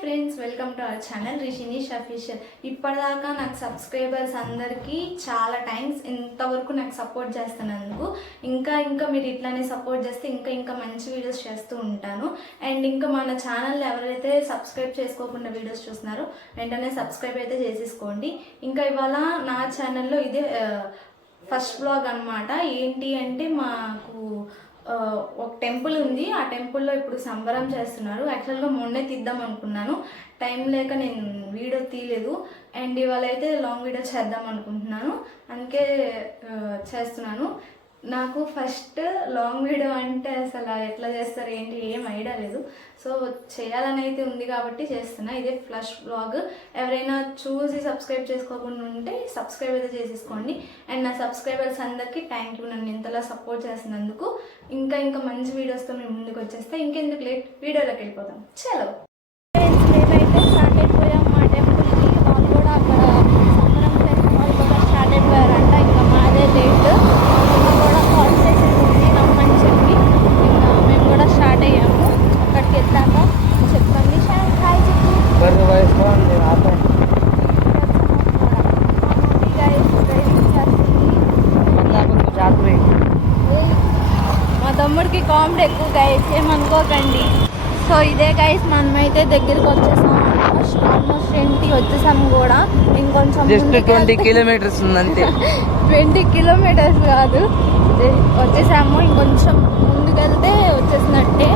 Friends, welcome to our channel Rishinish official. ఇప్పటిదాకా నాకు subscribers అందరికీ చాలా థ్యాంక్స్. ఇంతవరకు నాకు సపోర్ట్ చేస్తున్నందుకు. ఇంకా మీరు ఇట్లానే సపోర్ట్ చేస్తే ఇంకా మంచి వీడియోస్ చేస్తూ ఉంటాను. అండ్ ఇంకా మన ఛానల్ ఎవరైతే సబ్స్క్రైబ్ చేసుకోకుండా వీడియోస్ చూస్తున్నారో వెంటనే సబ్స్క్రైబ్ అయితే చేసేసుకోండి. ఇంకా ఇవాళ నా ఛానల్లో ఇదే ఫస్ట్ బ్లాగ్ అనమాట. ఏంటి అంటే మాకు ఒక టెంపుల్ ఉంది. ఆ టెంపుల్లో ఇప్పుడు సంబరం చేస్తున్నారు. యాక్చువల్గా మొన్నే తీద్దాం అనుకున్నాను, టైం లేక నేను వీడియో తీయలేదు. అండ్ ఇవాళ అయితే లాంగ్ వీడియో చేద్దాం అనుకుంటున్నాను, అందుకే చేస్తున్నాను. నాకు ఫస్ట్ లాంగ్ వీడియో అంటే అసలు ఎట్లా చేస్తారు ఏంటి ఏం ఐడియా లేదు. సో చేయాలని అయితే ఉంది కాబట్టి చేస్తున్నా. ఇదే ఫస్ట్ బ్లాగ్. ఎవరైనా చూసి సబ్స్క్రైబ్ చేసుకోకుండా ఉంటే సబ్స్క్రైబ్ అయితే చేసేసుకోండి. అండ్ నా సబ్స్క్రైబర్స్ అందరికీ థ్యాంక్ యూ, నన్ను ఇంతలా సపోర్ట్ చేసినందుకు. ఇంకా మంచి వీడియోస్తో మేము ముందుకు వచ్చేస్తే ఇంకెందుకు లేట్, వీడియోలోకి వెళ్ళిపోతాం. చలో మేమైతే స్టార్ట్ అయిపోయాం మా టెంపుల్కి. వాళ్ళు కూడా అక్కడ సంబరం చేసిన వాళ్ళు కూడా స్టార్ట్ అయిపోయారంట. ఇంకా మాదే లేట్, కూడా కాల్ చేసేసింది నమ్మని చెప్పి ఇంకా మేము కూడా స్టార్ట్ అయ్యాము. అక్కడికి వెళ్ళాక చెప్పండి హాయ్ చెప్పి మా తమ్ముడికి కామెడీ ఎక్కువ గైస్, ఏమనుకోకండి. సో ఇదే గైస్, మనమైతే దగ్గరికి వచ్చేసాం. ఆల్మోస్ట్ 20 వచ్చేసాము కూడా. ఇంకొంచెం 20 కిలోమీటర్స్ ఉందంతే. 20 కిలోమీటర్స్ కాదు, వచ్చేసాము. ఇంకొంచెం ముందుకెళ్తే వచ్చేసినట్టే.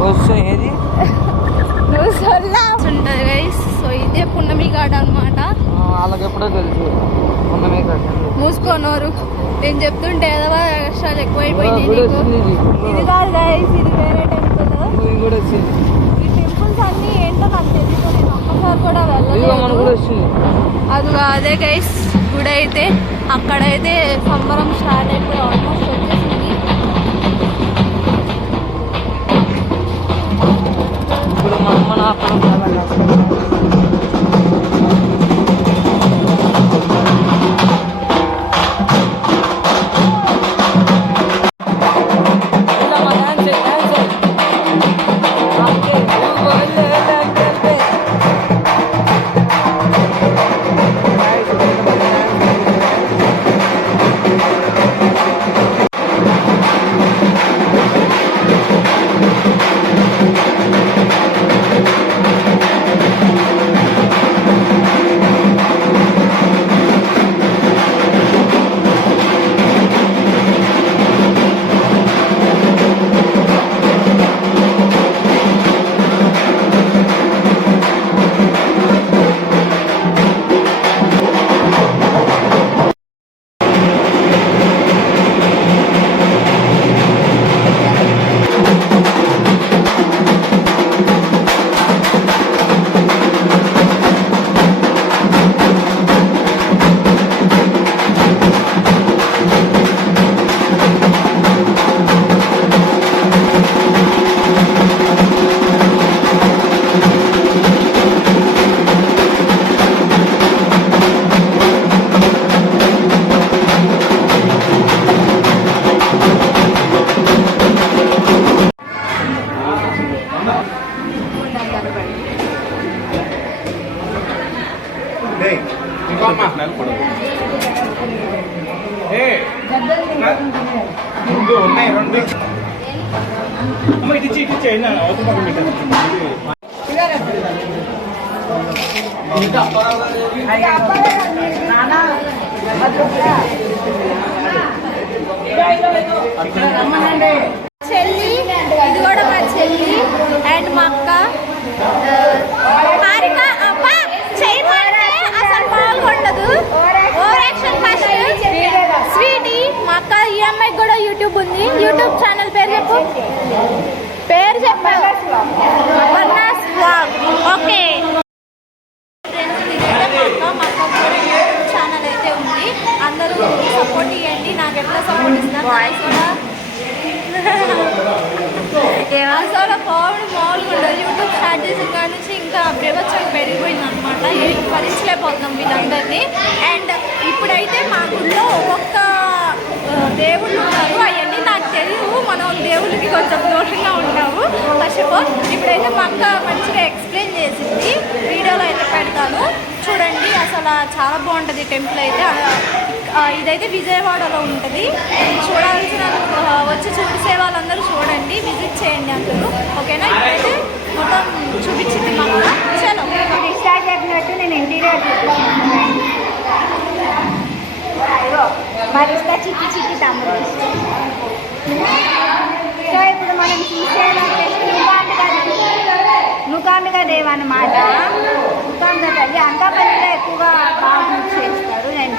నువ్వు సొల్లా ఉంటుంది గైస్. సో ఇదే పున్నమి ఘాట్ అనమాట. వాళ్ళకి ఎప్పుడో తెలుసు పున్నమి ఘాట్. మూసుకోనోరు, నేను చెప్తుంటే ఏదో కష్టాలు ఎక్కువైపోయినాయి నీకు. ఇది కాదు గైస్, ఇది వేరే టెంపుల్. ఈ టెంపుల్స్ అన్నీ ఏంటో నాకు తెలియదు, నేను ఒక్కసారి కూడా వెళ్ళలేదు. అది అదే గైస్ గుడి అయితే. అక్కడైతే సంబరం స్టార్ట్ అయిపోయి ఆల్మోస్ట్ వచ్చేసింది. ఇప్పుడు మా అమ్మ నా చెల్లి, ఇది కూడా మా చెల్లి అండ్ మా అక్క హారిక. అబ్బా చేయమంటే అసలు పాల్గొండదు, ఓవర్ యాక్షన్ ఫస్ట్. స్వీటీ మా అక్క, ఈ అమ్మాయికి కూడా యూట్యూబ్ ఉంది. యూట్యూబ్ ఛానల్ పేరు చెప్పు, వర్ణాస్ వ్లాగ్. ఓకే ఛానల్ అయితే ఉంది, అందరూ సపోర్ట్ ఇవ్వండి. నాకు ఎట్లా సపోర్ట్ ఇస్తున్నారు అసలు కోవిడ్ మామూలుగా ఉండదు. యూట్యూబ్ స్టార్ట్ చేసిన కాడి నుంచి ఇంకా ప్రపంచం పెరిగిపోయింది అనమాట. భరించలేకపోతున్నాం వీళ్ళందరినీ. అండ్ ఇప్పుడైతే మా గుడిలో ఒక్కొక్క దేవుళ్ళు ఉన్నారు, అవన్నీ నాకు తెలియదు. మనం దేవుళ్ళకి కొంచెం దూరంగా ఉంటాము ఫస్ట్ ఆఫ్ ఆల్. ఇప్పుడైతే మా అక్క మంచిగా ఎక్స్ప్లెయిన్ చేసింది. చాలా బాగుంటుంది టెంపుల్ అయితే. ఇదైతే విజయవాడలో ఉంటుంది. చూడాల్సిన వచ్చి చూసే వాళ్ళందరూ చూడండి, విజిట్ చేయండి అందరూ, ఓకేనా? ఇప్పుడైతే మొత్తం చూపించింది మా కూడా. చలో స్టార్ట్ చెప్పినట్టు నేను ఇంటీరియర్ చూపిస్తాను. మరి చిక్కి చిక్కి తమ్ముడు. సో ఇప్పుడు మనం చూసేది నుకాంబికా దేవ్ అన్నమాట. నుకాంబికా తల్లి అంకాపల్లిలో ఎక్కువగా బాగా యూజ్ చేస్తారు. నేను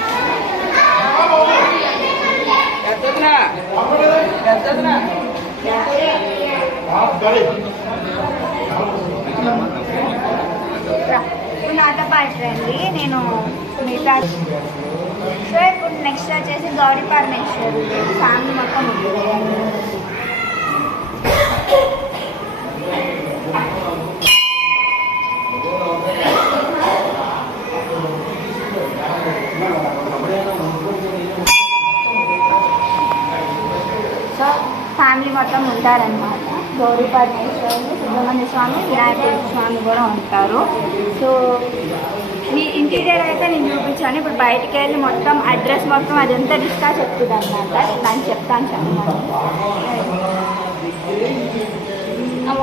ఇప్పుడు నాతో పాటు రండి, నేను మిగతా. సో ఇప్పుడు నెక్స్ట్ వచ్చేసి గౌరీ పరమేశ్వరు ఫ్యామిలీ మొత్తం ఉంటుంది. సో ఫ్యామిలీ మొత్తం ఉంటారనమాట. గౌరీ పరమేశ్వరుని, సుబ్రహ్మణ్య స్వామి, వినాయకుడి స్వామి కూడా ఉంటారు. సో మీ ఇంటీరియర్ అయితే నేను చూపించాను. ఇప్పుడు బయటికి వెళ్ళి మొత్తం అడ్రస్ మొత్తం అదంతా రిస్కా చెప్తుంది అనమాట. నేను చెప్తాను చెప్పాను.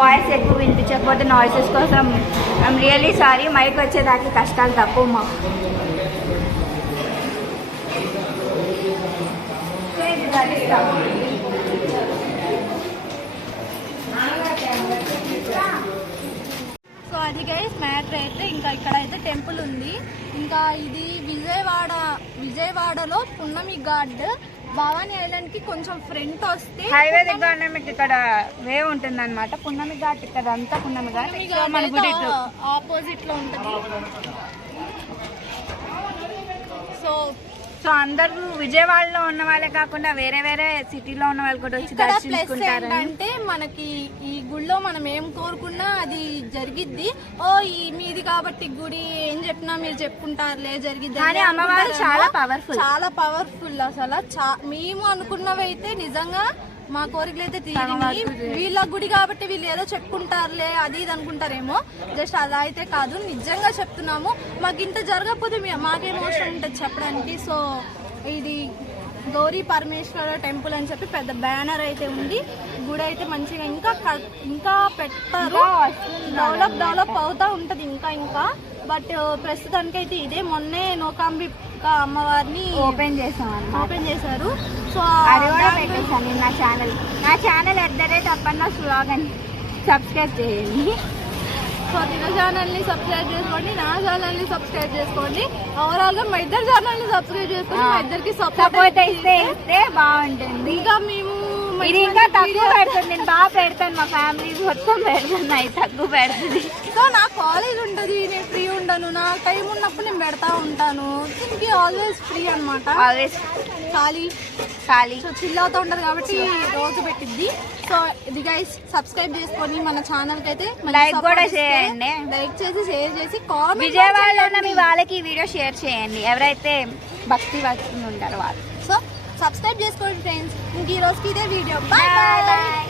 వాయిస్ ఎక్కువ వినిపించకపోతే నాయిసెస్ కోసం ఐఎమ్ రియల్లీ సారీ. మైక్ వచ్చేదానికి కష్టాలు తక్కువ మాకు. సో అది గైస్ మ్యాటర్ అయితే. ఇంకా ఇక్కడ అయితే టెంపుల్ ఉంది. ఇంకా ఇది విజయవాడలో పున్నమి ఘాట్ భవానీ ఐలాండ్ కి కొంచెం ఫ్రంట్ వస్తే హైవే దగ్గర మీకు ఇక్కడ వే ఉంటుంది అనమాట. పున్నమి ఘాట్ ఇక్కడ అంతా పున్నమి ఘాట్ మన గుడి ఆపోజిట్ లో ఉంటుంది. సో అందరూ విజయవాడలో ఉన్న వాళ్ళే కాకుండా వేరే వేరే సిటీలో ఉన్న వాళ్ళు కూడా వచ్చి దర్శించుకుంటారు. అంటే మనకి ఈ గుడిలో మనం ఏం కోరుకున్నా అది జరిగిద్ది. ఓ ఈ మీది కాబట్టి గుడి ఏం చెప్పినా మీరు చెప్పుకుంటారులే జరిగిద్ది. కానీ అమ్మవారు చాలా పవర్ఫుల్ అసలు మేము అనుకున్నవైతే నిజంగా మా కోరికలు అయితే తీరినాయి. వీళ్ళ గుడి కాబట్టి వీళ్ళు ఏదో చెప్పుకుంటారులే అది ఇది అనుకుంటారేమో. జస్ట్ అలా అయితే కాదు, నిజంగా చెప్తున్నాము. మాకు ఇంత జరగకపోతే మాకేం అవసరం ఉంటుంది చెప్పడానికి. సో ఇది గౌరీ పరమేశ్వర టెంపుల్ అని చెప్పి పెద్ద బ్యానర్ అయితే ఉంది. గుడి అయితే మంచిగా ఇంకా పెట్టారు. డెవలప్ అవుతా ఉంటది ఇంకా. బట్ ప్రస్తుతానికైతే ఇదే మొన్నే నూకాంబికా అమ్మవారిని ఓపెన్ చేశారు. సో అది కూడా పెట్టేసాను నా ఛానల్ @అప్పన్న స్లోగన్ సబ్స్క్రైబ్ చేయండి. సో తిన ఛానల్ని సబ్స్క్రైబ్ చేసుకోండి, నా ఛానల్ని సబ్స్క్రైబ్ చేసుకోండి. ఓవరాల్ గా మా ఇద్దరు ఛానల్ని సబ్స్క్రైబ్ చేసుకొని మా ఇద్దరికి సపోర్ట్ ఇస్తే బాగుంటుంది. ఇంకా మేము ఇది ఇంకా తక్కువ పెడుతుంది. నేను బాగా పెడతాను, మా ఫ్యామిలీ మొత్తం పెడుతున్నాయి, తక్కువ పెడుతుంది. సో నా కాలేజ్ ఉంటుంది, నేను ఫ్రీ ఉండను. నా టైం ఉన్నప్పుడు నేను పెడతా ఉంటాను. దీనికి ఆల్వేస్ ఫ్రీ అనమాట, ఆల్వేస్ ఖాళీ. సో చిల్ అవుతూ ఉంటది కాబట్టి రోజు పెట్టిద్ది. సో ఇది గైస్ సబ్స్క్రైబ్ చేసుకొని మన ఛానల్ కి అయితే లైక్ కూడా చేయండి. లైక్ చేసి షేర్ చేసి కామెంట్. విజయవాడలో ఉన్న మీ వాళ్ళకి ఈ వీడియో షేర్ చేయండి, ఎవరైతే భక్తి ఉంటారో వాళ్ళు. సో సబ్స్క్రైబ్ చేసుకోండి ఫ్రెండ్స్. ఇంక ఈ రోజుకి ఇదే వీడియో. Bye bye.